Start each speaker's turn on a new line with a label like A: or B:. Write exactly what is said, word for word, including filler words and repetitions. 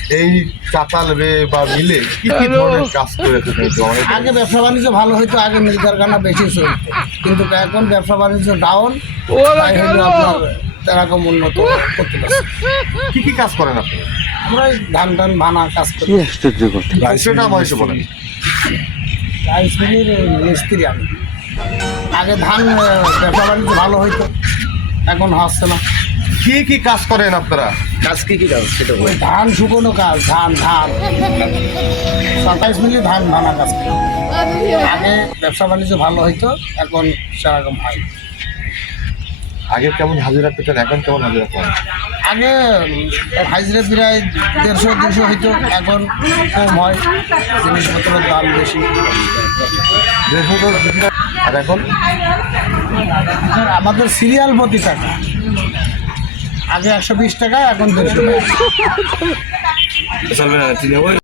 A: এই চাতাল রে বা মিলে কি কি ধরনের কাজ করে থাকেন একটু আমাদের
B: আগে ব্যবসা বাণিজ্য ভালো হইতো, আগে মিল কারখানা বেশি চলত, কিন্তু এখন ব্যবসা বাণিজ্য ডাউন, তাই হলো আপনার এরকম উন্নত করতে পারছে।
A: কি কি কাজ করেন আপনি?
B: আমরা এই ধান টান ভানা কাজ করি।
A: সেটা আমার একটু বলেন।
B: রাইস মিলের মিস্ত্রি আমি। আগে ধান আহ, ব্যবসা বাণিজ্য ভালো হইতো, এখন হচ্ছে না।
A: কি কি কাজ করেন আপনারা?
C: কাজ কি কি কাজ সেটা
B: ওই ধান শুকনো কাজ, ধান ধান সাতাইশ মিলে ধান ভানা কাজ করি। আগে ব্যবসা বাণিজ্য ভালো হইতো, এখন সেরকম হয়।
A: আগে কেমন হাজিরা পেতেন, এখন কেমন হাজিরা পান?
B: আগে হাজিরা প্রায় দেড়শো দুশো হইতো, এখন কম হয়, জিনিসপত্রের দাম বেশি।
A: দেড়শো তো বেশি না। আর এখন
B: আমাদের সিরিয়াল প্রতি টাকা, আগে একশো বিশ টাকা, এখন দেড়শো টাকা।
C: চলবে না